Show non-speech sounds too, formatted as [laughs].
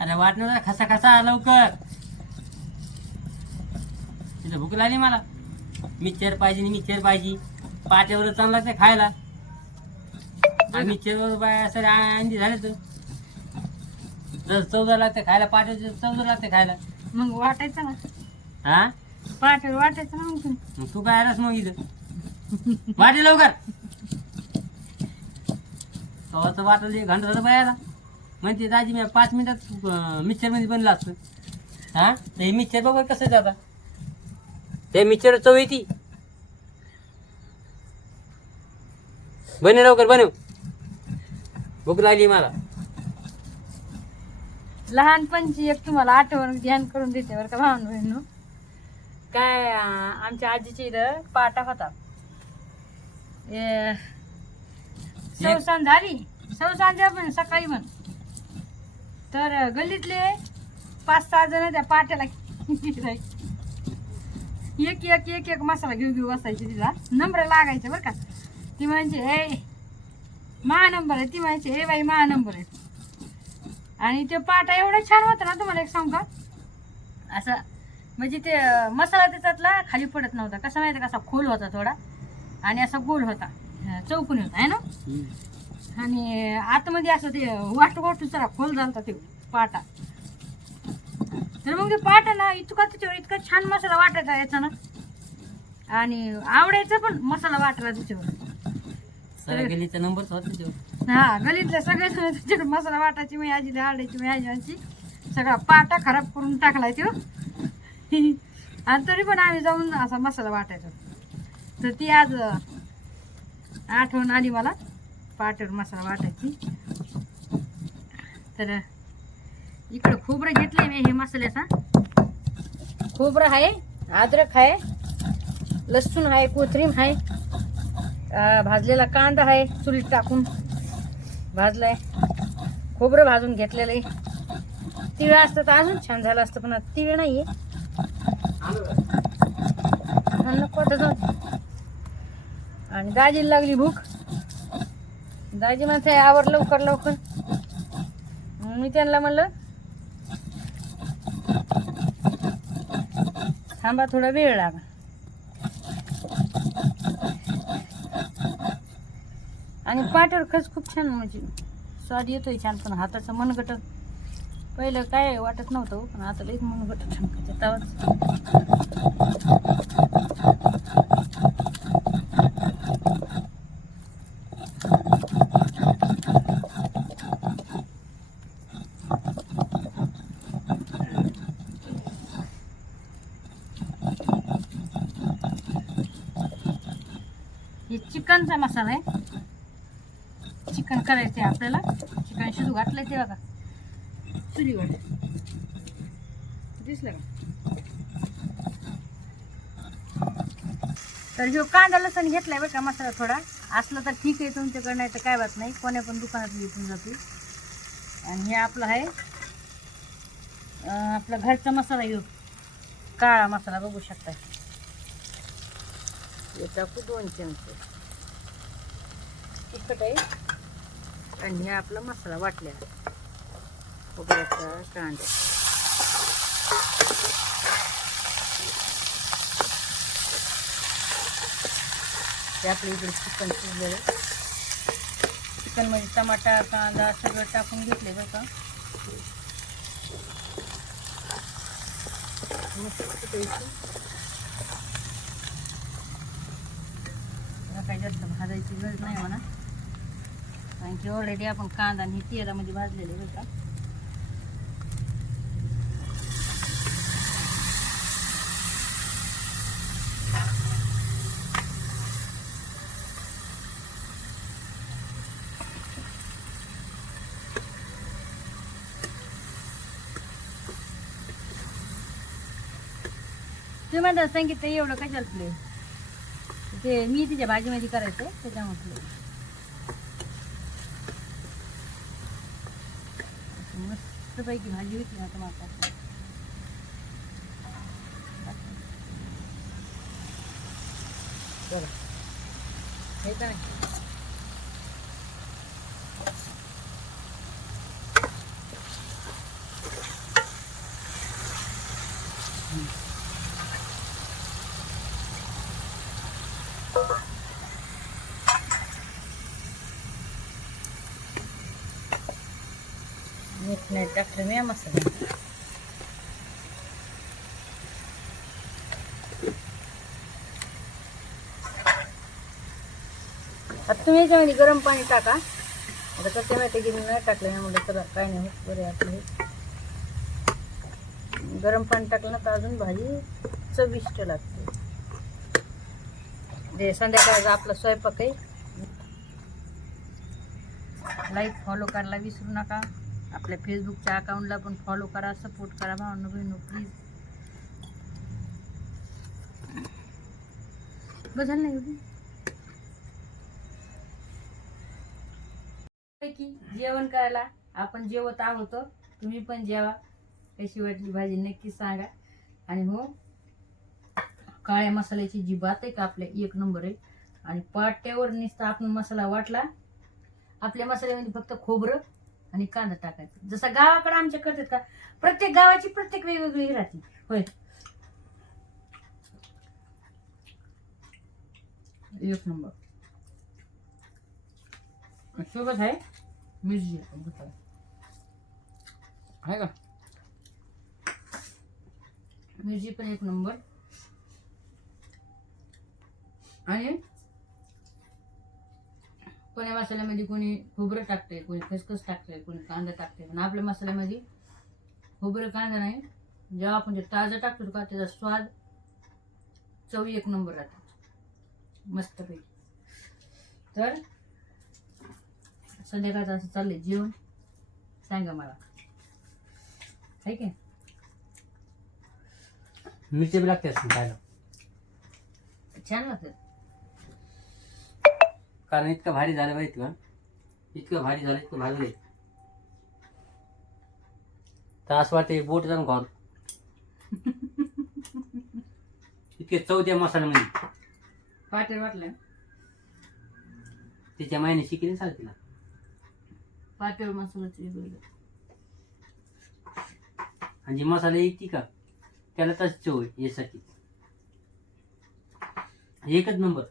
अरे वाटणार खसा खसा लवकर. तिथं भूक लागली मला. मिक्सर पाहिजे मिक्सर पाहिजे. पाट्यावर चांगला ते खायला. मिक्सरवर बाय सर अंडी झाले तर जर चौदा लागते खायला पाट्यावर चौदा लागते खायला. मग वाटायचं ना? हा? पाठवर वाटायचं ना मग? तुम्ही. मग तू काय आलास मग इथं? वाटे लवकर. तेव्हा तर वाटलं घंटा झालं बायाला म्हणते दाजी मी पाच मिनिटात मिक्सरमध्ये बनला असतं. हा? तर हे मिक्सर बघ कसं जाता ते मिक्सर चव येते बने लवकर बनव. भूक लागली मला. लहानपणची एक तुम्हाला आठवण ध्यान करून देते बरं का भावना बहिणू काय आमच्या आजीच्या इथं पाटा होता. ए, सवसाण झाली. सवसाण द्या पण सकाळी पण तर गल्लीतले पाच सहा जण त्या पाट्याला [laughs] एक एक एक एक मसाला घेऊ घेऊ बसायचे तिला. नंबर लागायचे बरं का. ती म्हणजे हे महा नंबर आहे. ती म्हणायची हे बाई महा नंबर आहे. आणि ते पाटा एवढा छान होता ना तुम्हाला एक सांग का? असं म्हणजे ते मसाला त्याच्यातला खाली पडत नव्हता. कसं माहिती कसा खोल होता थोडा. आणि असा गोल होता. चौकून होता आहे ना? आणि आतमध्ये असं ते वाटू वाटू जरा खोल झालता ते पाटा. तर मग ते पाटा ना इतका त्याच्यावर इतका छान मसाला वाटायचा याचा ना आणि आवडायचा पण मसाला वाटायला त्याच्यावर. गेलीचा तो हा गलीतले सगळे जण त्याच्याकडे मसाला वाटायची मी आजीला आडायची मी आजीची सगळा पाटा खराब करून टाकलाय तो आणि तरी पण आम्ही जाऊन असा मसाला वाटायचो. तर ती आज आठवण आली मला. पाट्यावर मसाला वाटायची. तर इकडं खोबरं घेतलंय मी हे मसाल्याचा. खोबरं आहे अद्रक आहे लसूण आहे कोथरीम आहे भाजलेला कांदा आहे चुलीत टाकून भाजलाय. खोबरं भाजून घेतलेलं आहे. तिळ असतं तर अजून छान झालं असतं पण तिळ नाही आहे नको आणि दाजीला लागली भूक. दाजी म्हणते आवर लवकर लवकर. मग मी त्यांना म्हणलं थांबा थोडा वेळ लागा. आणि पाट्यावर खच खूप छान म्हणजे स्वाद येतोय छान पण हाताचं मनगट पहिलं काय वाटत नव्हतं हो, पण आता लई मनगट छान तवाच हे चिकनचा मसाला आहे. चिकन करायचं आहे आपल्याला. चिकन शिजू घातलं ते बघा. चुलीवर. दिसलं का? तर जो कांदा लसण घेतलाय बरं का मसाला थोडा असला तर ठीक आहे तुमच्याकडे नाही तर काय बात नाही. कोण्या पण दुकानात विकून जाते आणि हे आपलं आहे आपला घरचा मसाला येऊ काळा मसाला बघू शकता हे दोन चमचे. तिखट आहे. आणि हे आपला मसाला वाटल्या. खोबऱ्याचा कांदा. ते आपल्या इकडे चिकन शिजलेलं चिकनमध्ये टमाटा कांदा सगळं टाकून घेतले बरं का. मस्त पैकी काही जास्त भाजायची गरज नाही म्हणा. कारण की ऑलरेडी आपण कांदा आणि हे तेलामध्ये भाजलेले बरं का. तुम्ही म्हणता सांगितलं एवढं कशाला प्ले ते मी तिच्या भाजीमध्ये करायचं त्याच्या म्हटलं मस्तपैकी भाजी होती आता माता हे नाही मीठ नाही टाकलं मी मसाला आता तुम्ही याच्यामध्ये गरम पाणी टाका आता कसं माहिती की मी नाही टाकलं ना म्हणलं तर काय नाही होत बरे आपले गरम पाणी टाकलं ना तर अजून भाजी चविष्ट लागते जे संध्याकाळचा आपला स्वयंपाक आहे लाईक फॉलो करायला विसरू नका आपल्या फेसबुकच्या अकाउंटला पण फॉलो करा सपोर्ट करा भावनो बहिणू प्लीज बदल नाही एवढी? की जेवण करायला? आपण जेवत आहोत तुम्ही पण जेवा. कशी वाटली भाजी नक्की सांगा. आणि हो काळ्या मसाल्याची जी बात आहे का आपल्या एक नंबर आहे. आणि पाट्यावर नुसता आपण मसाला वाटला. आपल्या मसाल्यामध्ये फक्त खोबरं आणि कांदा टाकायचा. जसा गावाकडे आमच्या करतात का प्रत्येक गावाची प्रत्येक वेगवेगळी राहते. होय. एक नंबर. सोबत आहे मिरची. आहे का? मिरची पण एक नंबर. आणि कोण्या मसाल्यामध्ये कोणी खोबरं टाकते कोणी खसखस टाकते कोणी कांदा टाकते पण आपल्या मसाल्यामध्ये खोबरं कांदा नाही. जेव्हा आपण ते ताजं टाकतो का त्याचा स्वाद चव एक नंबर राहतो. मस्तपैकी. तर संध्याकाळचं असं चाललंय जेवण. सांगा मला. आहे की मिरची बी लागते असं खायला. छान लागतं कारण इतकं भारी झालं माहिती का इतकं भारी झालं इतकं भाजलंय तर असं वाटतं बोट जाऊन घाल इतके चौथ्या मसाल्यामध्ये पाटेर वाटलं तिच्या मायने शिकली चाल तिला पाटेवर मसाल्याचं वेगळं आणि जी मसाला येते का त्याला तशी चव यासाठी. एकच नंबर.